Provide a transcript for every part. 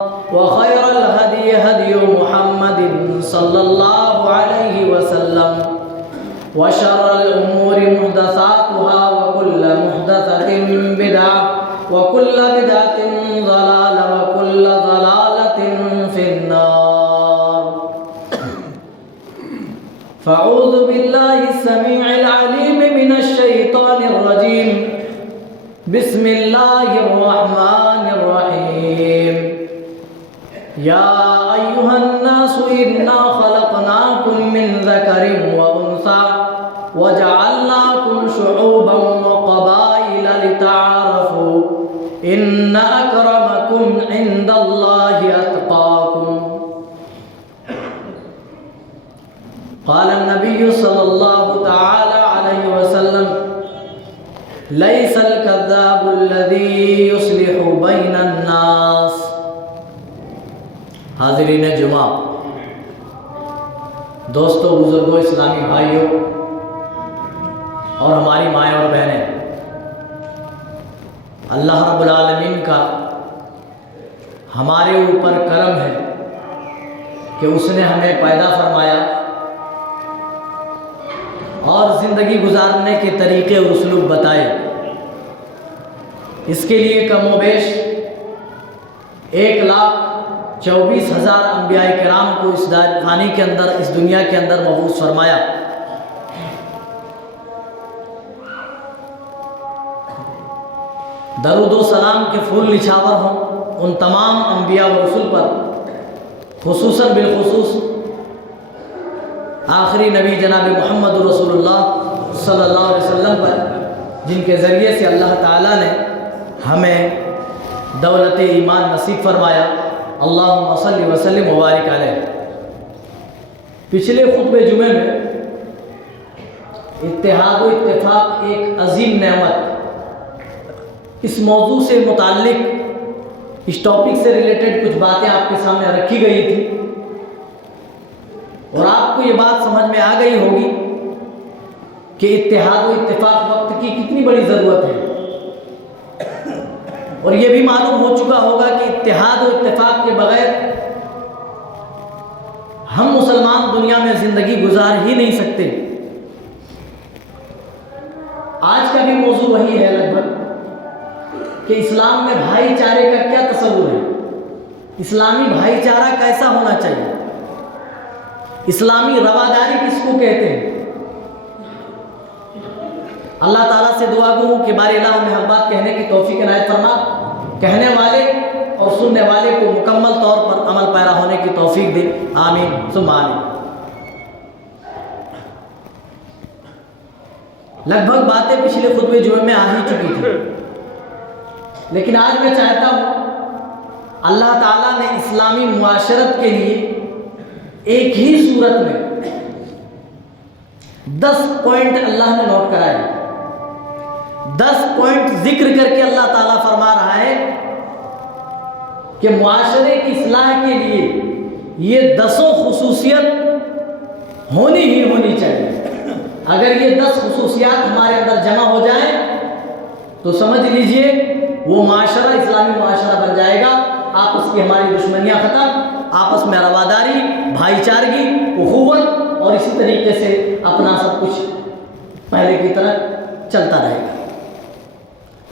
وخير الهدي هدي محمد صلى الله عليه وسلم وشر الأمور محدثاتها وكل محدثة بدعة وكل بدعة ضلالة وكل ضلالة في النار. فأعوذ بالله السميع العليم من الشيطان الرجيم. بسم الله الرحمن الرحيم. يا أيها الناس إنا خلقناكم من ذكر وأنثى وجعلناكم شعوبا وقبائل لتعارفوا إن أكرمكم عند الله أتقاكم. قال النبي صلى الله تعالى عليه وسلم: ليس الكذاب الذي يصلح بين الناس. حاضرین جمعہ، دوستوں، بزرگوں، اسلامی بھائیوں اور ہماری مائیں اور بہنیں، اللہ رب العالمین کا ہمارے اوپر کرم ہے کہ اس نے ہمیں پیدا فرمایا اور زندگی گزارنے کے طریقے اور اسلوب بتائے. اس کے لیے کم و بیش 1,24,000 انبیاء کرام کو اس خانے کے اندر، اس دنیا کے اندر مبعوث فرمایا. درود و سلام کے پھول نچھاور ہوں ان تمام انبیاء و رسول پر، خصوصاً بالخصوص آخری نبی جناب محمد رسول اللہ صلی اللہ علیہ وسلم پر، جن کے ذریعے سے اللہ تعالیٰ نے ہمیں دولت ایمان نصیب فرمایا. اللہم صلی وسلم مبارک علیہ. پچھلے خطبہ جمعے میں اتحاد و اتفاق ایک عظیم نعمت، اس موضوع سے متعلق، اس ٹاپک سے ریلیٹڈ کچھ باتیں آپ کے سامنے رکھی گئی تھی اور آپ کو یہ بات سمجھ میں آ گئی ہوگی کہ اتحاد و اتفاق وقت کی کتنی بڑی ضرورت ہے. اور یہ بھی معلوم ہو چکا ہوگا کہ اتحاد و اتفاق کے بغیر ہم مسلمان دنیا میں زندگی گزار ہی نہیں سکتے. آج کا بھی موضوع وہی ہے لگ بھگ کہ اسلام میں بھائی چارے کا کیا تصور ہے، اسلامی بھائی چارہ کیسا ہونا چاہیے، اسلامی رواداری کس کو کہتے ہیں. اللہ تعالیٰ سے دعا گو کہ بار الہ میں حق بات کہنے کی توفیق عنایت فرما، کہنے والے اور سننے والے کو مکمل طور پر عمل پیرا ہونے کی توفیق دے. آمین ثم آمین. لگ بھگ باتیں پچھلے خطبے جمعے میں آ ہی چکی تھی، لیکن آج میں چاہتا ہوں اللہ تعالیٰ نے اسلامی معاشرت کے لیے ایک ہی صورت میں 10 پوائنٹ اللہ نے نوٹ کرائے. 10 پوائنٹ ذکر کر کے اللہ تعالیٰ فرما رہا ہے کہ معاشرے کی اصلاح کے لیے یہ 10 خصوصیت ہونی ہی ہونی چاہیے. اگر یہ 10 خصوصیات ہمارے اندر جمع ہو جائیں تو سمجھ لیجئے وہ معاشرہ اسلامی معاشرہ بن جائے گا. آپس کی ہماری دشمنیاں ختم، آپس میں رواداری، بھائی چارگی، اخوت اور اسی طریقے سے اپنا سب کچھ پہلے کی طرح چلتا رہے گا.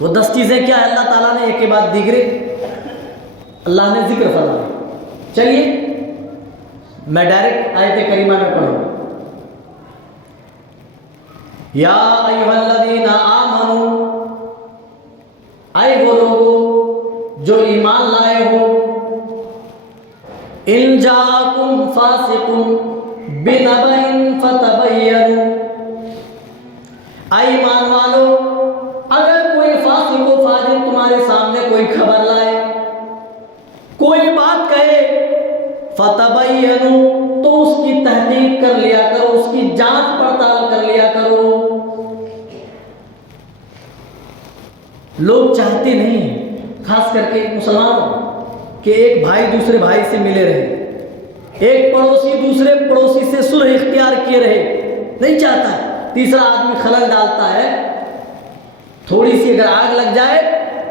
وہ 10 چیزیں کیا ہے؟ اللہ تعالیٰ نے ایک کے بعد دیگرے اللہ نے ذکر فرمایا. چلیے میں ڈائریکٹ آیت کریمہ میں پڑھوں گا. یا ایھا الذین آمنوا، اے وہ لوگو جو ایمان لائے ہو، ان جاءکم فاسق بنبأ فتبینوا، اے ایمان والو اگر کوئی فاسق و فاجر تمہارے سامنے کوئی خبر لائے، کوئی بات کہے، فتبینوا تو اس کی تحقیق کر لیا کرو، اس کی جانچ پڑتال کر لیا کرو. لوگ چاہتے نہیں، خاص کر کے مسلمانوں، کہ ایک بھائی دوسرے بھائی سے ملے رہے، ایک پڑوسی دوسرے پڑوسی سے صلح اختیار کیے رہے، نہیں چاہتا ہے. تیسرا آدمی خلل ڈالتا ہے، تھوڑی سی اگر آگ لگ جائے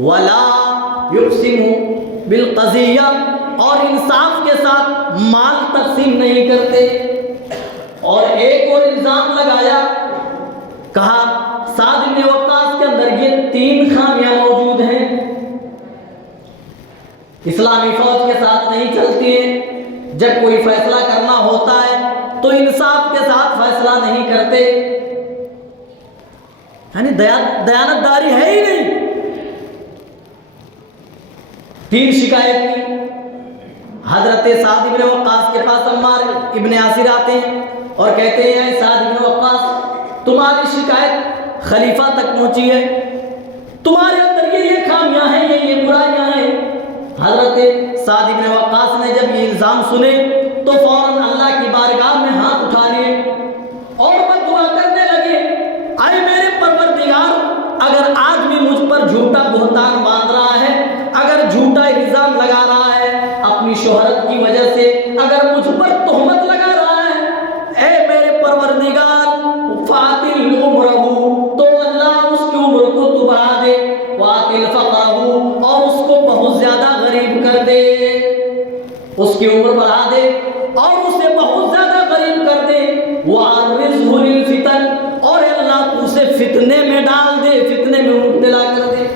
ولا یقسمو بالقضیہ، اور انصاف کے ساتھ مال تقسیم نہیں کرتے۔ اور ایک اور الزام لگایا، کہا سعد بن وقاص کے اندر یہ 3 خامیاں موجود ہیں، اسلامی فوج کے ساتھ نہیں چلتی ہیں، جب کوئی فیصلہ کرنا ہوتا ہے تو انصاف کے ساتھ فیصلہ نہیں کرتے، یعنی دیانتداری ہے ہی نہیں۔ 3 شکایت کی۔ حضرت سعد بن وقاص کے پاس عمار ابن یاسر آتے ہیں اور کہتے ہیں اے سعد بن وقاص، تمہاری شکایت خلیفہ تک پہنچی ہے، تمہارے اندر یہ خامیاں ہیں، یہ برائیاں ہیں۔ حضرت سعد بن وقاص نے جب یہ الزام سنے تو فوراً اللہ کی بارگاہ میں ہاتھ اٹھا لیے اور بدعا کرنے لگے، اے میرے پروردگار، اگر آدمی مجھ پر جھوٹا بہتان باندھ رہا ہے، اگر جھوٹا الزام لگا رہا ہے اپنی شہرت کی وجہ سے، اگر مجھ پر تہمت لگا رہا ہے، اے میرے پروردگار فاطل عمرہ، تو اللہ اس کی عمر کو تو بڑھا دے، واطل فقرہ، اور اس کو بہت زیادہ غریب کر دے، اس کی عمر بڑھا دے اور اسے بہت زیادہ غریب کر دے، وعرضہ للفتن، اور اللہ تو اسے فتنے میں ڈال دے، فتنے میں مبتلا کر دے۔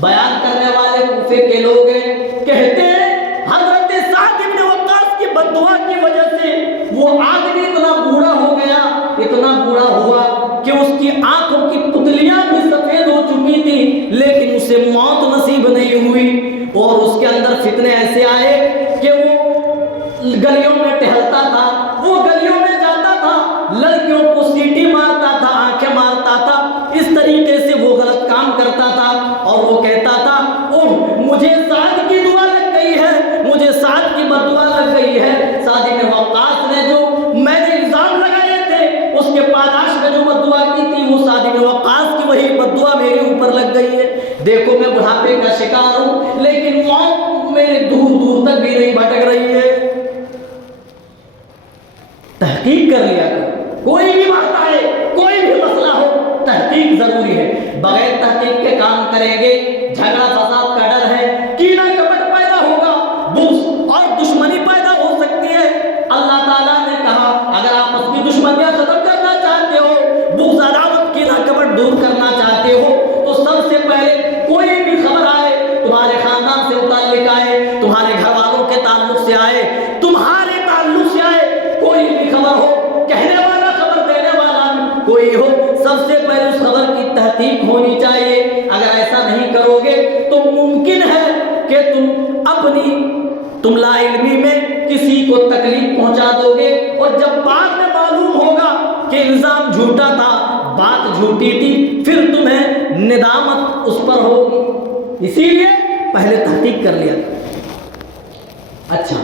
بیان کرنے والے کوفے کے لوگ ہیں، کہتے ہیں حضرت سعد بن وقاص کی بددعا کی وجہ سے وہ آدمی اتنا بوڑھا ہو گیا، اتنا بوڑھا ہوا کہ اس کی آنکھوں کی پتلیاں بھی سفید ہو چکی تھی، لیکن اسے موت نصیب نہیں ہوئی، اور اس کے اندر فتنے ایسے آئے کہ وہ گلیوں میں ٹہلتا تھا، وہ گلیوں میں جاتا تھا، لڑکیوں کو سیٹی مارتا تھا، آنکھیں مارتا تھا، اس طریقے سے وہ غلط کام کرتا تھا، اور وہ کہتا تھا اوہ مجھے سعد کی دعا لگ گئی ہے، مجھے سعد کی بددعا لگ گئی ہے۔ سعد بن وقاص نے جو میں نے الزام لگائے تھے اس کے پاداش میں جو بددعا کی تھی، وہ سعد بن وقاص کی وہی بددعا میرے اوپر لگ گئی ہے۔ دیکھو میں بڑھاپے کا شکار ہوں، لیکن موت میرے دور دور تک بھی نہیں بھٹک رہی ہے۔ تحقیق کر لیا کرو، کوئی بھی بات آئے، کوئی بھی مسئلہ ہو، تحقیق ضروری ہے۔ بغیر تحقیق کے کام کریں گے، جھگڑا فساد کا ڈر ہے، کینہ کپٹ پیدا ہوگا، بغض اور دشمنی پیدا ہو سکتی ہے۔ اللہ تعالیٰ نے کہا اگر آپ اس کی دشمنیاں ختم کرنا چاہتے ہو، بغض عداوت کینہ کپٹ دور کرنا چاہتے ہو، تو سب سے پہلے کوئی بھی خبر آئے، تمہارے خاندان سے متعلق آئے، تمہارے گھر والوں کے تعلق سے آئے، تمہارے تعلق سے آئے، کوئی بھی خبر ہو، کہنے والا خبر دینے والا کوئی ہو، سب سے پہلے اس خبر کی تحقیق ہونی چاہیے۔ اگر ایسا نہیں کرو گے تو ممکن ہے کہ تم لا علمی میں کسی کو تکلیف پہنچا دو گے، اور جب بعد میں معلوم ہوگا کہ الزام جھوٹا تھا، بات جھوٹی تھی، پھر تمہیں ندامت اس پر ہوگی۔ اسی لیے پہلے تحقیق کر لیا۔ اچھا،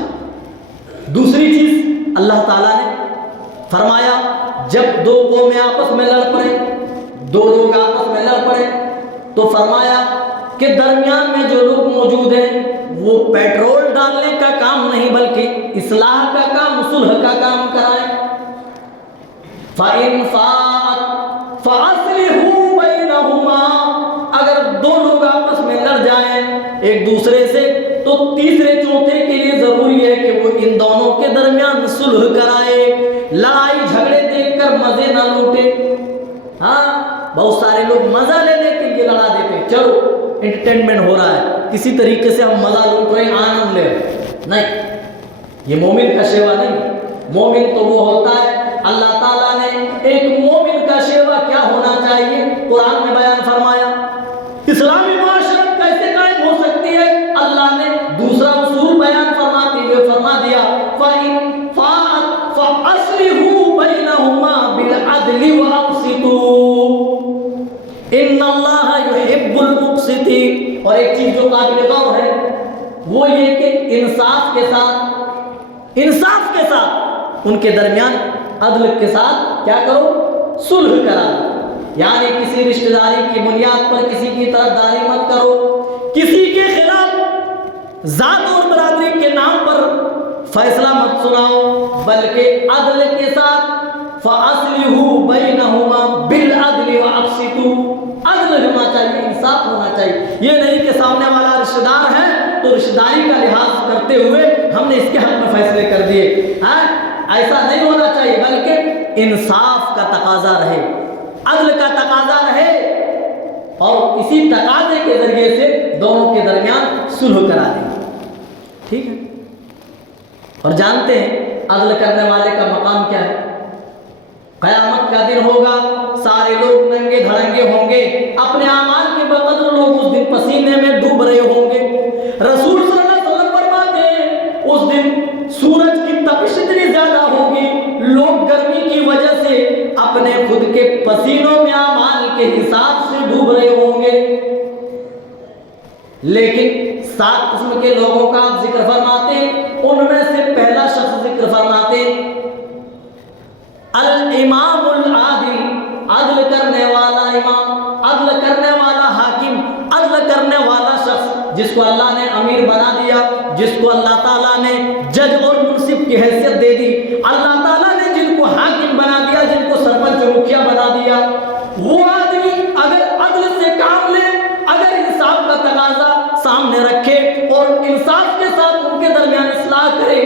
دوسری چیز اللہ تعالیٰ نے فرمایا جب 2 قومیں آپس میں لڑ پڑے، 2 لوگ آپس میں لڑ پڑے، تو فرمایا کہ درمیان میں جو لوگ موجود ہیں وہ پیٹرول ڈالنے کا کام نہیں بلکہ اصلاح کا کام، صلح کا کام کرائیں۔ فَإِنْ فَاءَتْ فَأَصْلِحُوا بَيْنَهُمَا، اگر 2 لوگ آپس میں لڑ جائیں ایک دوسرے سے تو تیسرے چوتھے کے لیے ضروری ہے کہ وہ ان دونوں کے درمیان صلح کرائے، لڑائی جھگڑے دیکھ کر مزے نہ لوٹے۔ ہاں، بہت سارے لوگ مزہ لینے کے لیے لڑا دیتے ہیں، چلو انٹرٹینمنٹ ہو رہا ہے، کسی طریقے سے ہم مزہ لوٹ رہے ہیں، آنند لے رہے ہیں۔ نہیں، یہ مومن کا شیوا نہیں۔ مومن تو وہ ہوتا ہے، اللہ تعالیٰ نے ایک مومن کا شیوا کیا ہونا چاہیے قرآن میں بیان فرمایا۔ اسلامی معاشرت کیسے قائم ہو سکتی ہے، اللہ نے دوسرا اصول بیان فرماتے ہوئے فرما دیا فَإِنْ فَاءَتْ فَأَصْلِحُوا بَيْنَهُمَا بِالْعَدْلِ وَأَقْسِطُوا إِنَّ اللَّهَ يُحِبُّ الْمُقْسِطِينَ۔ اور ایک چیز جو قابل غور ہے وہ یہ کہ انصاف کے ساتھ ان کے درمیان عدل کے ساتھ کیا کرو، صلح کرا، یعنی کسی رشتہ داری کی بنیاد پر کسی کی طرف داری مت کرو، کسی کے خلاف ذات اور برادری کے نام پر فیصلہ مت سناؤ، بلکہ عدل کے ساتھ فَأَصْلِحُوا بَيْنَهُمَا بِالْعَدْلِ وَأَقْسِطُوا، عدل ہونا چاہیے، انصاف ہونا چاہیے. یہ نہیں کہ سامنے والا رشتہ دار ہے تو رشتہ داری کا لحاظ کرتے ہوئے ہم نے اس کے حق میں فیصلے کر دیے. ایسا نہیں ہونا چاہیے، بلکہ انصاف کا تقاضا رہے، عدل کا تقاضا رہے، اور اسی تقاضے کے ذریعے سے دونوں کے درمیان صلح کرا دیں. ٹھیک ہے. اور جانتے ہیں عدل کرنے والے کا مقام کیا ہے؟ قیامت کا دن ہوگا، سارے لوگ ننگے دھڑنگے ہوں گے، اپنے اعمال کے بقدر لوگ اس دن پسینے میں ڈوب رہے ہوں گے. رسول صلی اللہ علیہ وسلم فرماتے ہیں اس دن سورج کی تپش اتنی زیادہ ہوگی، لوگ گرمی کی وجہ سے اپنے خود کے پسینوں میں اعمال کے حساب سے ڈوب رہے ہوں گے. لیکن 7 قسم کے لوگوں کا آپ ذکر فرماتے ہیں. ان میں سے پہلا شخص ذکر فرماتے ہیں الامام العادل، عدل کرنے والا امام، عدل کرنے والا حاکم، عدل کرنے والا شخص جس کو اللہ نے امیر بنا دیا، جس کو اللہ تعالیٰ نے جج اور منصف کی حیثیت دے دی، اللہ تعالیٰ نے جن کو حاکم بنا دیا، جن کو سرپنچ و مکھیا بنا دیا، وہ آدمی اگر عدل سے کام لے، اگر انصاف کا تقاضا سامنے رکھے اور انصاف کے ساتھ ان کے درمیان اصلاح کرے،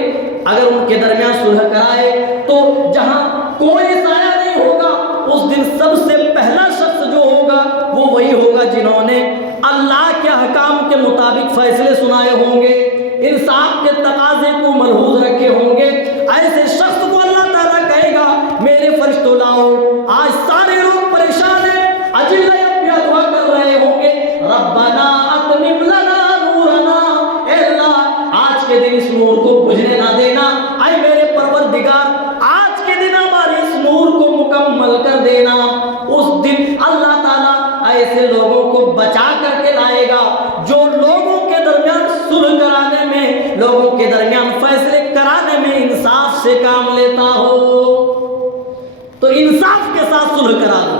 اگر ان کے درمیان صلح کرائے، تو جہاں کوئی سایہ نہیں ہوگا، اس دن سب سے پہلا شخص جو ہوگا وہ وہی ہوگا جنہوں نے اللہ کے احکام کے مطابق فیصلے سنائے ہوں گے، انصاف کے تقاضے کو ملحوظ رکھے ہوں گے. ایسے شخص کو اللہ تعالیٰ کہے گا میرے فرشتوں لاؤ. آج سارے لوگ پریشان ہیں، اجل انبیاء دعا کر رہے ہوں گے ربنا اتمم لنا نورنا، اے اللہ آج کے دن اس نور کو بجھنے نہ دینا، اے میرے پروردگار آج کے دن ہمارے اس نور کو مکمل کر دینا. اس دن اللہ تعالیٰ ایسے لوگوں کو بچا کر کے لائے گا جو لوگوں کے درمیان صلح کرانے میں، لوگوں کے درمیان فیصلے کرانے میں انصاف سے کام لیتا ہو. تو انصاف کے ساتھ صلح کرا دو.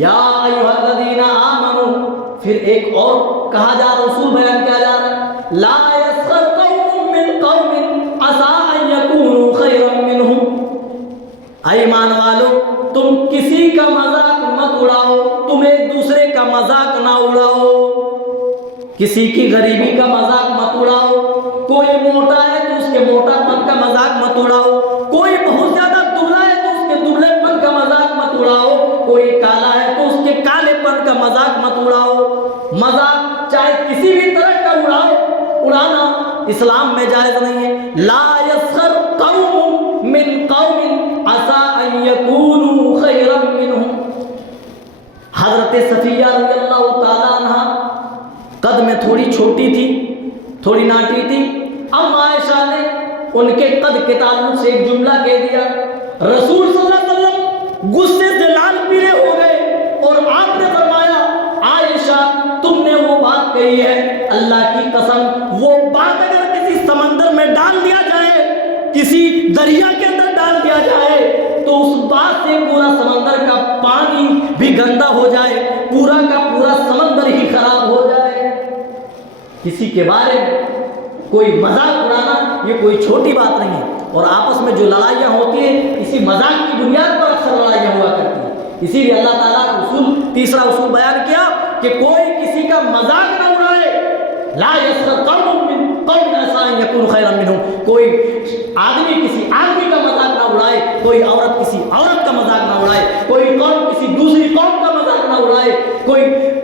یا ایھا الذین آمنوا، پھر ایک اور کہا جا رہا، رسول بیان کیا جا رہا ہے، لا یسخر قوم من قوم عسى ان یکونوا خیرا منهم. اے ایمان والو، تم کسی کا مذاق مت اڑاؤ، تم ایک دوسرے کا مذاق نہ اڑاؤ، کسی کی غریبی کا مذاق مت اڑاؤ. کوئی موٹا ہے تو اس کے موٹا پن کا مذاق مت اڑاؤ، کوئی بہت زیادہ دبلا ہے تو اس کے دبلے پن کا مذاق مت اڑاؤ، کوئی کالا ہے تو اس کے کالے پن کا مذاق مت اڑاؤ. مذاق چاہے کسی بھی طرح کا اڑانا اسلام میں جائز نہیں ہے. لا یسخر قوم من قوم عسى ان یکونوا خیرا منهم. حضرت صفیہ رضی اللہ تعالیٰ عنہ قد میں تھوڑی چھوٹی تھی، تھوڑی ناٹی تھی. اما عائشہ نے ان کے قد کے تعلق سے ایک جملہ کہہ دیا. رسول صلی اللہ علیہ وسلم غصے سے لال پیلے ہو گئے اور آپ نے فرمایا عائشہ تم نے وہ بات کہی ہے، اللہ کی قسم وہ بات اگر کسی سمندر میں ڈال دیا جائے، کسی دریا کے اندر ڈال دیا جائے، تو اس بات سے پورا سمندر کا پانی بھی گندا ہو جائے، پورا کا پورا سمندر ہی خراب ہو جائے. کسی کے بارے میں کوئی مذاق اڑانا یہ کوئی چھوٹی بات نہیں ہے. اور آپس میں جو لڑائیاں ہوتی ہیں اسی مذاق کی بنیاد پر اکثر لڑائیاں ہوا کرتی ہیں. اسی لیے اللہ تعالیٰ کا اصول، تیسرا اصول بیان کیا کہ کوئی کسی کا مذاق نہ اڑائے. لا یسخر قوم من قوم عسى ان یکونوا خیرا منهم. کوئی آدمی کسی آدمی کا مذاق نہ اڑائے، کوئی عورت کسی عورت کا مذاق نہ اڑائے، کوئی قوم کسی دوسری قوم کا مذاق نہ اڑائے،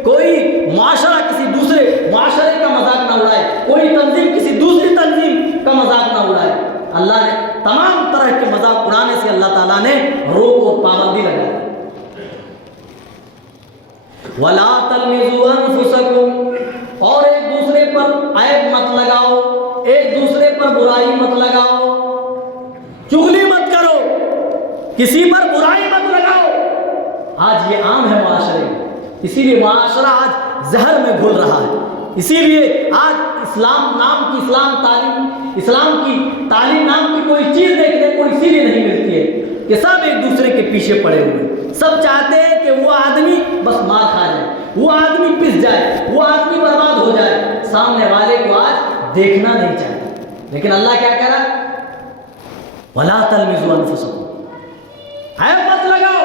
کوئی معاشرہ کسی دوسرے معاشرے کا مذاق نہ اڑائے، کوئی تنظیم کسی دوسری تنظیم کا مذاق نہ اڑائے. اللہ نے تمام طرح کے مذاق اڑانے سے اللہ تعالیٰ نے روک اور پابندی لگائی. وَلَا تَلْمِزُوا أَنفُسَكُمْ، اور ایک دوسرے پر عیب مت لگاؤ، ایک دوسرے پر برائی مت لگاؤ، چغلی مت کرو، کسی پر برائی مت لگاؤ. آج یہ عام ہے معاشرے میں، اسی لیے معاشرہ آج زہر میں گھل رہا ہے. اسی لیے آج اسلام نام کی اسلام کی تعلیم نام کی کوئی چیز دیکھنے کو اسی لیے نہیں ملتی ہے کہ سب ایک دوسرے کے پیچھے پڑے ہوئے. سب چاہتے ہیں کہ وہ آدمی بس مار کھا جائے، وہ آدمی پس جائے، وہ آدمی برباد ہو جائے. سامنے والے کو آج دیکھنا نہیں چاہتے. لیکن اللہ کیا کہہ رہا ہے؟ وَلَا تَلْمِزُوا أَنفُسَكُمْ، عیب مت لگاؤ.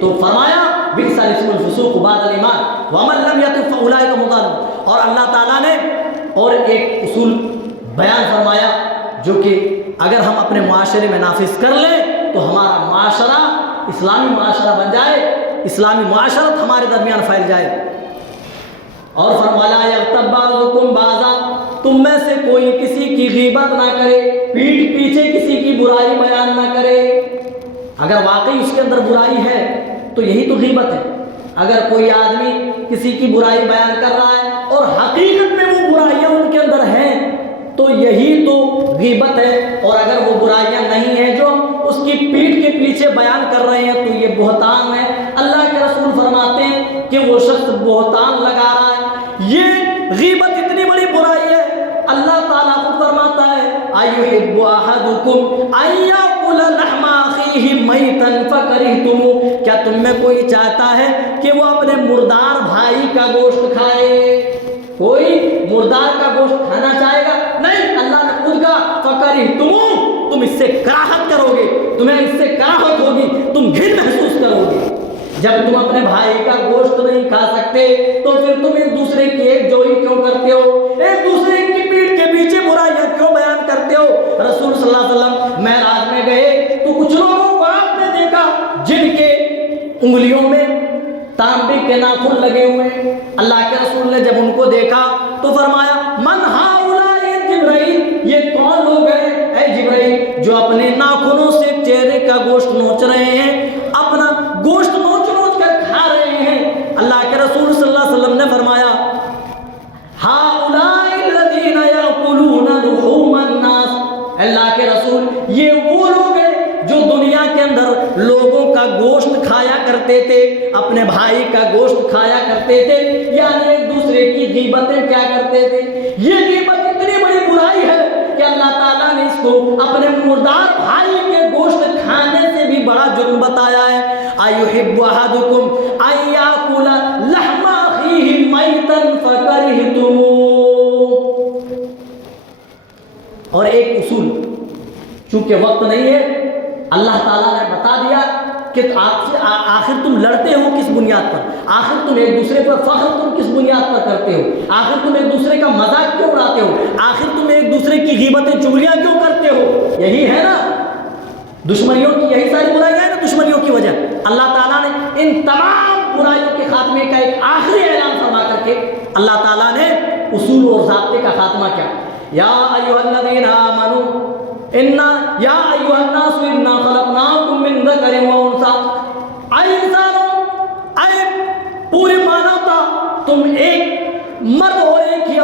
تو فرمایا بئس الاسم الفسوق بعد الایمان ومن لم یتب فاولئک هم الظالمون. اور اللہ تعالیٰ نے اور ایک اصول بیان فرمایا جو کہ اگر ہم اپنے معاشرے میں نافذ کر لیں تو ہمارا معاشرہ اسلامی معاشرہ بن جائے، اسلامی معاشرت ہمارے درمیان پھیل جائے. اور فرمایا یغتب بعضکم بعضا، تم میں سے کوئی کسی کی غیبت نہ کرے، پیٹھ پیچھے کسی کی برائی بیان نہ کرے. اگر واقعی اس کے اندر برائی ہے تو یہی تو غیبت ہے. اگر کوئی آدمی کسی کی برائی بیان کر رہا ہے اور حقیقت میں وہ برائیاں ان کے اندر ہیں تو یہی تو غیبت ہے. اور اگر وہ برائیاں نہیں ہیں جو اس کی پیٹھ کے پیچھے بیان کر رہے ہیں تو یہ بہتان ہے. اللہ کے رسول فرماتے ہیں کہ وہ شخص بہتان لگا رہا ہے. یہ غیبت اتنی بڑی برائی ہے. اللہ تعالیٰ خود فرماتا ہے ایحب احدکم ان یاکل لحم اخیہ میتا فکرہتموہ، کیا تم میں کوئی چاہتا ہے کہ وہ اپنے مردار بھائی کا گوشت کھائے؟ کوئی مردار کا گوشت کھانا چاہے گا؟ نہیں. اللہ نے خود کہا فکرہتموہ، تم اس سے کراہت کرو گے، تمہیں اس سے کراہت ہوگی، تم گھن محسوس کرو گے. جب تم اپنے بھائی کا گوشت نہیں کھا سکتے تو پھر تم ایک دوسرے کی ایک جوئی کیوں کرتے ہو؟ ایک دوسرے کی پیٹھ کے پیچھے برائیاں کیوں بیان کرتے ہو؟ رسول صلی اللہ علیہ وسلم معراج میں گئے تو کچھ لوگوں کو آپ نے دیکھا جن کے انگلیوں میں تانبے کے ناخن لگے ہوئے ہیں. اللہ کے رسول نے جب ان کو دیکھا تو فرمایا من ہؤلاء جبرائیل، یہ کون لوگ ہیں اے جبرائیل جو اپنے ناخنوں سے چہرے کا گوشت نوچ رہے ہیں، اپنا گوشت نوچ نوچ کر کھا رہے ہیں. اللہ کے رسول صلی اللہ علیہ وسلم نے فرمایا ہؤلاء الذین یاکلون لحوم الناس، اللہ کے رسول یہ وہ لوگ ہیں جو دنیا کے اندر لوگوں کا گوشت کھایا کرتے تھے، اپنے بھائی کا گوشت کھایا کرتے تھے، یعنی ایک دوسرے کی غیبتیں کیا کرتے تھے. یہ غیبت اتنی بڑی برائی ہے کہ اللہ تعالیٰ نے اس کو اپنے مردار بھائی کے گوشت کھانے سے بھی بڑا جرم بتایا ہے. ایحب احدکم ان یاکل لحم اخیہ میتا فکرہتموہ. اور ایک اصول، چونکہ وقت نہیں ہے، اللہ تعالیٰ نے بتا دیا کہ آخر تم لڑتے ہو کس بنیاد پر، آخر تم ایک دوسرے پر فخر تم کس بنیاد پر کرتے ہو، آخر تم ایک دوسرے کا مذاق کیوں اڑاتے ہو، آخر تم ایک دوسرے کی غیبتیں چغلیاں کیوں کرتے ہو. یہی ہے نا دشمنیوں کی، یہی ساری برائیاں ہیں نا دشمنیوں کی وجہ. اللہ تعالیٰ نے ان تمام برائیوں کے خاتمے کا ایک آخری اعلان فرما کر کے اللہ تعالیٰ نے اصول اور ضابطے کا خاتمہ کیا. یا ایھا الذین آمنوا یا ایھا الناس انا خلقناکم من ذکر و انثی، اے انسانوں، اے پوری مانوتا، تم ایک مرد ہو، ایک ہی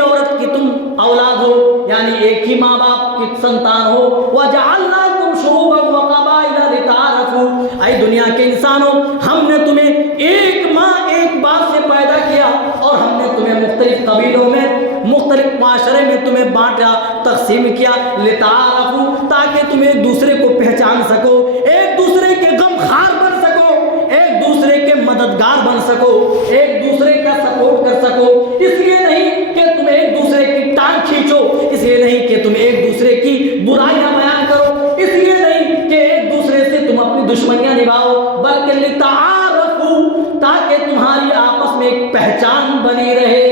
عورت کی تم اولاد ہو، یعنی ایک ہی ماں باپ کی سنتان ہو. وجعلناکم شعوبا وقبائل لتعارفوا، اے دنیا کے انسانوں، ہم نے تمہیں ایک ماں ایک باپ سے پیدا کیا اور ہم نے تمہیں مختلف قبیلوں میں، مختلف معاشرے میں تمہیں بانٹا، تقسیم کیا. لتعارفوا، تاکہ تم ایک دوسرے کو پہچان سکو، ایک دوسرے کے غم خار بن سکو، ایک دوسرے کے مددگار بن سکو، ایک دوسرے کا سپورٹ کر سکو. اس لیے نہیں کہ تم ایک دوسرے کی ٹانگ کھینچو، اس لیے نہیں کہ تم ایک دوسرے کی برائیاں بیان کرو، اس لیے نہیں کہ ایک دوسرے سے تم اپنی دشمنیاں نبھاؤ، بلکہ لتعارفوا، تاکہ تمہاری آپس میں ایک پہچان بنی رہے.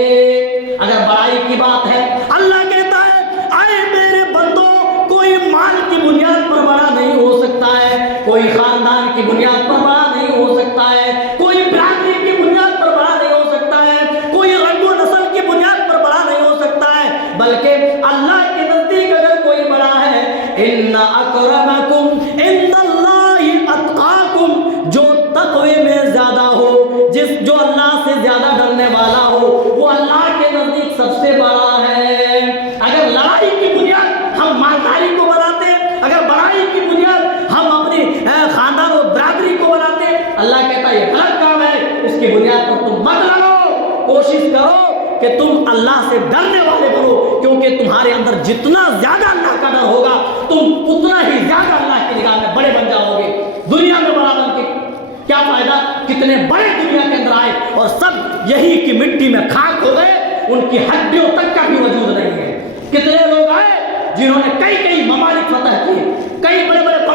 اگر بڑائی کی بات ہے، اللہ کہتا ہے اے میرے بندو، کوئی مال کی بنیاد پر بڑا نہیں ہو سکتا ہے، کوئی خاندان کی بنیاد پر بڑا نہیں ہو سکتا ہے، کوئی برادری کی بنیاد پر بڑا نہیں ہو سکتا ہے، کوئی رنگ و نسل کی بنیاد پر بڑا نہیں ہو سکتا ہے، بلکہ اللہ کے نزدیک اگر کوئی بڑا ہے، ان اکرمکم عند اللہ اتقاکم، جو تقوی میں زیادہ ہو، جو اللہ سے زیادہ ڈرنے والا ہو، وہ اللہ کے نزدیک سب سے بڑا ہے. اگر لڑائی کی بنیاد ہم مالداری کو بناتے، اگر بڑائی کی بنیاد ہم اپنی خاندان و برادری کو بناتے، اللہ کہتا ہے یہ غلط کام ہے، اس کی بنیاد پر تم مت لڑو. کوشش کرو کہ تم اللہ سے ڈرنے والے بنو، کیونکہ تمہارے اندر جتنا زیادہ اللہ کا ڈر ہوگا تم اتنا ہی زیادہ اللہ کی نگاہ میں بڑے بن جاؤ گے. دنیا میں بڑا بن کے کیا فائدہ؟ کتنے بڑے دنیا کے اندر آئے اور سب یہی کی مٹی میں خاک ہو گئے، ان کی ہڈیوں تک کا بھی وجود نہیں ہے. کتنے لوگ آئے جنہوں نے کئی ممالک فتح کیے، کئی بڑے بڑے